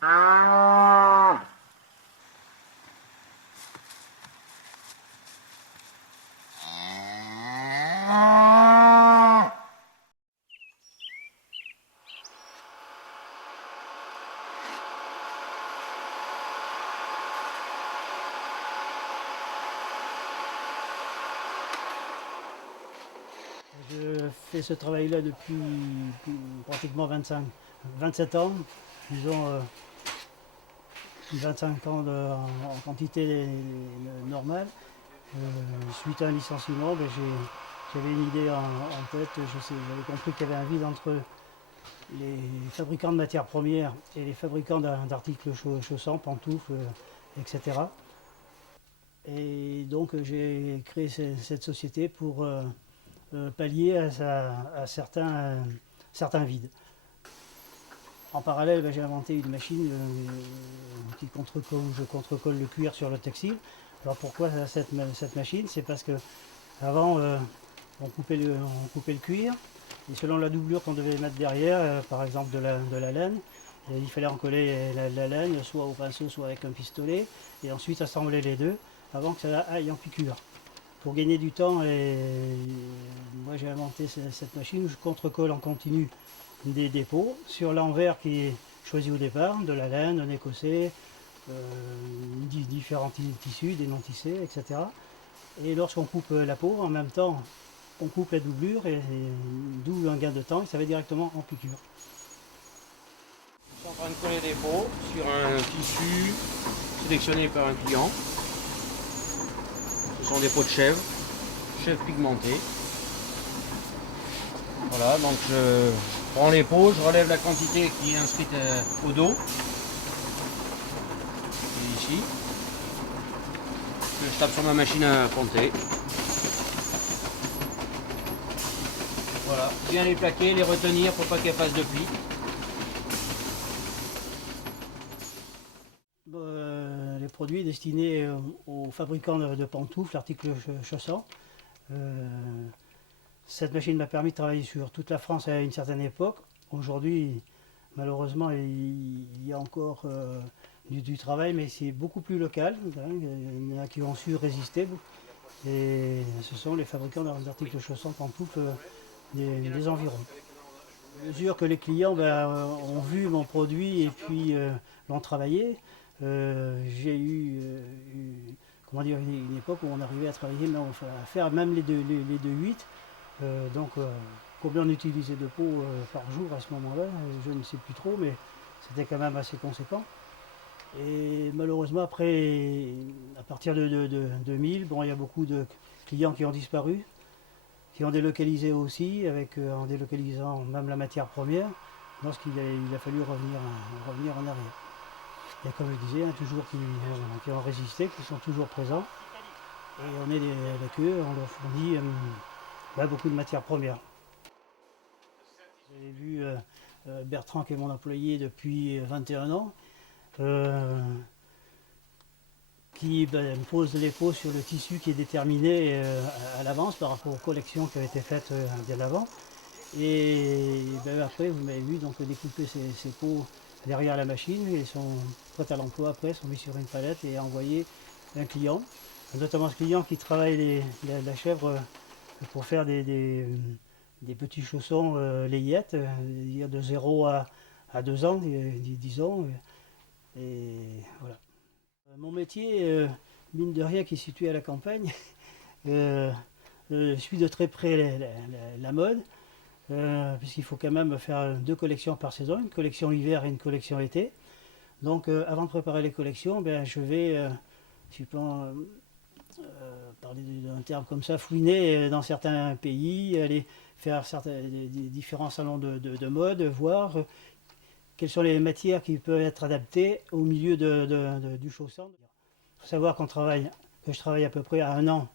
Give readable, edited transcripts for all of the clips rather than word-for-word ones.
Je fais ce travail-là depuis pratiquement 27 ans, disons 25 ans en quantité normale. Suite à un licenciement, j'avais une idée en tête. J'avais compris qu'il y avait un vide entre les fabricants de matières premières et les fabricants d'articles chaussants, pantoufles, etc. Et donc j'ai créé cette société pour pallier à certains vides. En parallèle, j'ai inventé une machine où je contrecolle le cuir sur le textile. Alors pourquoi cette machine? C'est parce que avant on coupait le cuir et selon la doublure qu'on devait mettre derrière, par exemple de la laine, il fallait en coller la laine soit au pinceau soit avec un pistolet et ensuite assembler les deux avant que ça aille en piqûre. Pour gagner du temps, moi j'ai inventé cette machine où je contrecolle en continu des dépôts sur l'envers qui est choisi au départ, de la laine, un écossais, différents tissus, des non tissés, etc. Et lorsqu'on coupe la peau, en même temps, on coupe la doublure, et d'où un gain de temps, et ça va directement en piqûre. Je suis en train de coller des peaux sur un tissu sélectionné par un client. Ce sont des peaux de chèvre pigmentées. Voilà, donc je prends les peaux, je relève la quantité qui est inscrite au dos. Et ici. Je tape sur ma machine à ponter. Voilà, bien les plaquer, les retenir pour pas qu'elles fassent de plis. Les produits destinés aux fabricants de pantoufles, articles chaussants. Cette machine m'a permis de travailler sur toute la France à une certaine époque. Aujourd'hui, malheureusement, il y a encore du travail, mais c'est beaucoup plus local. Il y en a qui ont su résister. Et ce sont les fabricants d'articles chaussants, pantoufles des environs. À mesure que les clients ont vu mon produit et puis l'ont travaillé, j'ai eu comment dire, une époque où on arrivait à travailler, à faire même les 2,8. Combien on utilisait de peau par jour à ce moment-là, je ne sais plus trop, mais c'était quand même assez conséquent. Et malheureusement, après, à partir de 2000, bon, il y a beaucoup de clients qui ont disparu, qui ont délocalisé aussi, en délocalisant même la matière première, lorsqu'il a fallu revenir en arrière. Il y a, comme je disais, toujours qui ont résisté, qui sont toujours présents. Et on est avec eux, on leur fournit beaucoup de matières premières. Vous avez vu Bertrand, qui est mon employé depuis 21 ans, qui me pose les peaux sur le tissu qui est déterminé à l'avance par rapport aux collections qui avaient été faites bien avant. Et après, vous m'avez vu donc découper ces peaux derrière la machine, et sont prêtes à l'emploi après, sont mis sur une palette et envoyées à un client. Notamment ce client qui travaille la chèvre pour faire des petits chaussons layettes, de 0 à 2 ans, disons. Et voilà. Mon métier, mine de rien, qui est situé à la campagne, suit de très près la mode, puisqu'il faut quand même faire 2 collections par saison, une collection hiver et une collection été. Donc avant de préparer les collections, je vais, si je peux parler d'un terme comme ça, fouiner dans certains pays, aller faire des différents salons de mode, voir quelles sont les matières qui peuvent être adaptées au milieu du chausson. Il faut savoir que je travaille à peu près à 1 an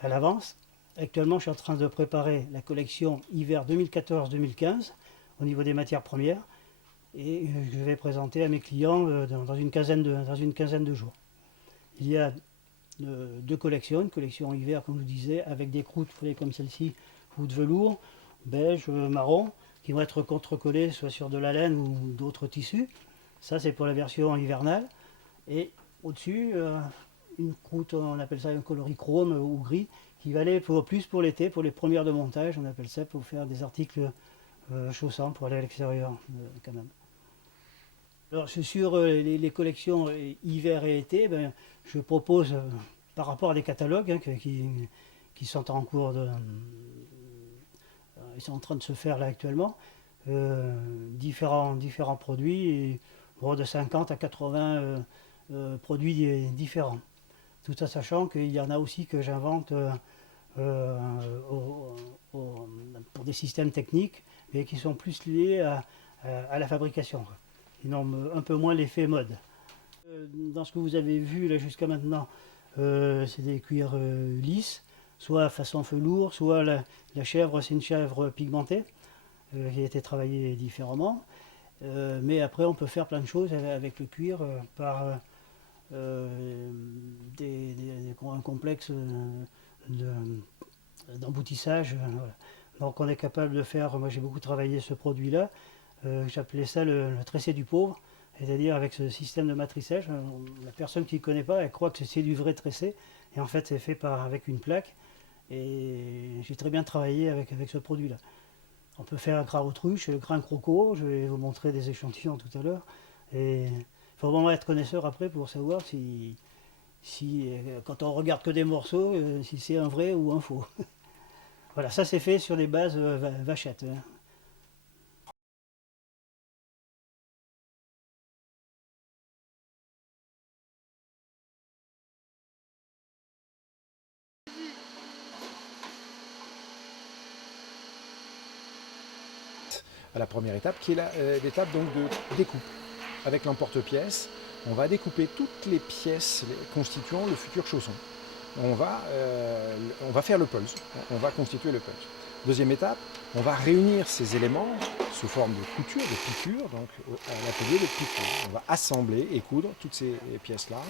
à l'avance. Actuellement, je suis en train de préparer la collection hiver 2014-2015 au niveau des matières premières, et je vais présenter à mes clients dans une quinzaine de jours. Il y a 2 collections, une collection hiver, comme je vous disais, avec des croûtes comme celle-ci, ou de velours, beige, marron, qui vont être contrecollées soit sur de la laine ou d'autres tissus. Ça, c'est pour la version hivernale. Et au-dessus, une croûte, on appelle ça un coloris chrome ou gris, qui va aller plus pour l'été, pour les premières de montage, on appelle ça pour faire des articles chaussants pour aller à l'extérieur quand même. Alors sur les collections hiver et été, ben, je propose par rapport à des catalogues qui sont en cours de... ils sont en train de se faire là actuellement, différents produits, et, bon, de 50 à 80 produits différents. Tout en sachant qu'il y en a aussi que j'invente euh, au- pour des systèmes techniques, mais qui sont plus liés à la fabrication, quoi. Ils ont un peu moins l'effet mode. Dans ce que vous avez vu là jusqu'à maintenant, c'est des cuirs lisses, soit façon velours, soit la chèvre, c'est une chèvre pigmentée qui a été travaillée différemment. Mais après, on peut faire plein de choses avec le cuir par un complexe d'emboutissage. Voilà. Donc on est capable de faire, moi j'ai beaucoup travaillé ce produit-là, j'appelais ça le tressé du pauvre, c'est-à-dire avec ce système de matrissage, la personne qui ne connaît pas, elle croit que c'est du vrai tressé, et en fait c'est fait avec une plaque, et j'ai très bien travaillé avec ce produit-là. On peut faire un grain autruche, grain croco, je vais vous montrer des échantillons tout à l'heure, et il faut vraiment être connaisseur après pour savoir si quand on regarde que des morceaux, si c'est un vrai ou un faux. Voilà, ça c'est fait sur des bases vachettes, hein. À la première étape, qui est l'étape donc de découpe. Avec l'emporte-pièce, on va découper toutes les pièces constituant le futur chausson. On va faire le pulse, on va constituer le pulse. Deuxième étape, on va réunir ces éléments sous forme de couture, de piqûre, donc à l'atelier de piqûre. On va assembler et coudre toutes ces pièces-là.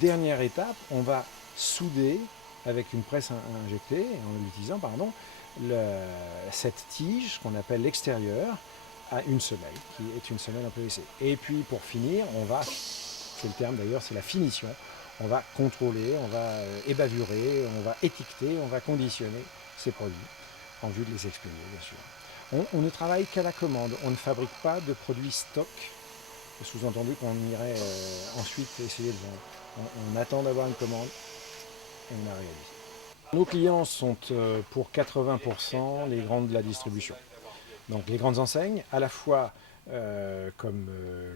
Dernière étape, on va souder avec une presse injectée, en l'utilisant, pardon, cette tige qu'on appelle l'extérieur à une semelle, qui est une semelle en PVC. Et puis pour finir, on va, c'est le terme d'ailleurs, c'est la finition, on va contrôler, on va ébavurer, on va étiqueter, on va conditionner ces produits en vue de les expédier, bien sûr. On ne travaille qu'à la commande, on ne fabrique pas de produits stock, sous-entendu qu'on irait ensuite essayer de vendre. On attend d'avoir une commande et on la réalise. Nos clients sont pour 80% les grandes de la distribution. Donc les grandes enseignes, à la fois comme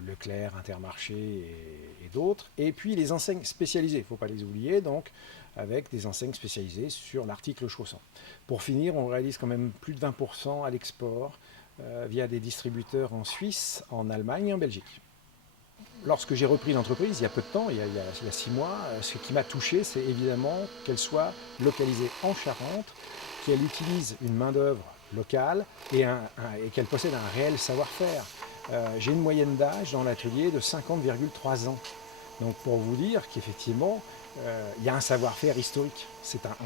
Leclerc, Intermarché et d'autres, et puis les enseignes spécialisées, il ne faut pas les oublier, donc avec des enseignes spécialisées sur l'article chausson. Pour finir, on réalise quand même plus de 20% à l'export via des distributeurs en Suisse, en Allemagne et en Belgique. Lorsque j'ai repris l'entreprise, il y a peu de temps, il y a 6 mois, ce qui m'a touché, c'est évidemment qu'elle soit localisée en Charente, qu'elle utilise une main-d'œuvre locale et qu'elle possède un réel savoir-faire. J'ai une moyenne d'âge dans l'atelier de 50,3 ans. Donc pour vous dire qu'effectivement, il y a un savoir-faire historique.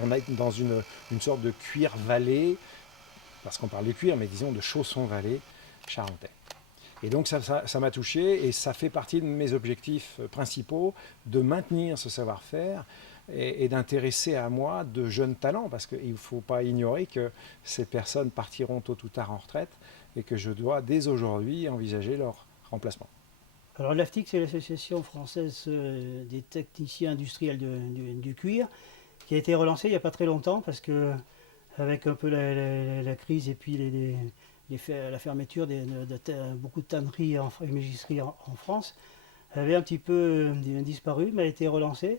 On est dans une sorte de cuir vallée, parce qu'on parle de cuir, mais disons de chausson vallée charentais. Et donc ça m'a touché et ça fait partie de mes objectifs principaux de maintenir ce savoir-faire et d'intéresser à moi de jeunes talents, parce qu'il ne faut pas ignorer que ces personnes partiront tôt ou tard en retraite et que je dois dès aujourd'hui envisager leur remplacement. Alors l'AFTIC, c'est l'association française des techniciens industriels du cuir, qui a été relancée il n'y a pas très longtemps, parce que avec un peu la crise et puis la fermeture beaucoup de tanneries et mégisseries en France, elle avait un petit peu disparu, mais elle a été relancée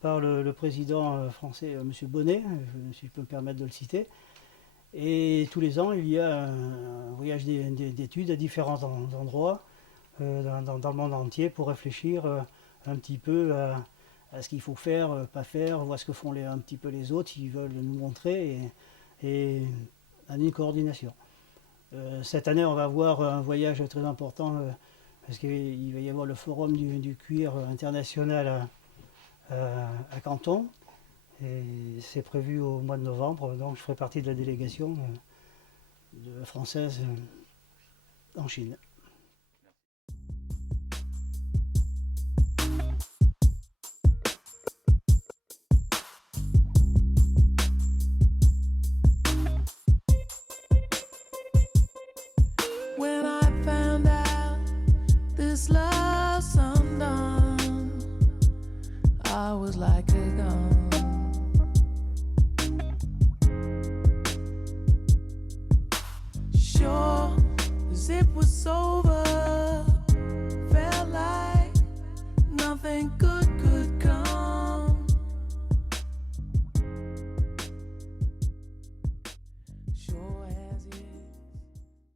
par le président français, M. Bonnet, si je peux me permettre de le citer. Et tous les ans, il y a un voyage d'études à différents endroits dans le monde entier pour réfléchir un petit peu à ce qu'il faut faire, pas faire, voir ce que font un petit peu les autres, s'ils veulent nous montrer, et à une coordination. Cette année, on va avoir un voyage très important parce qu'il va y avoir le forum du cuir international à Canton. Et c'est prévu au mois de novembre, donc je ferai partie de la délégation française en Chine.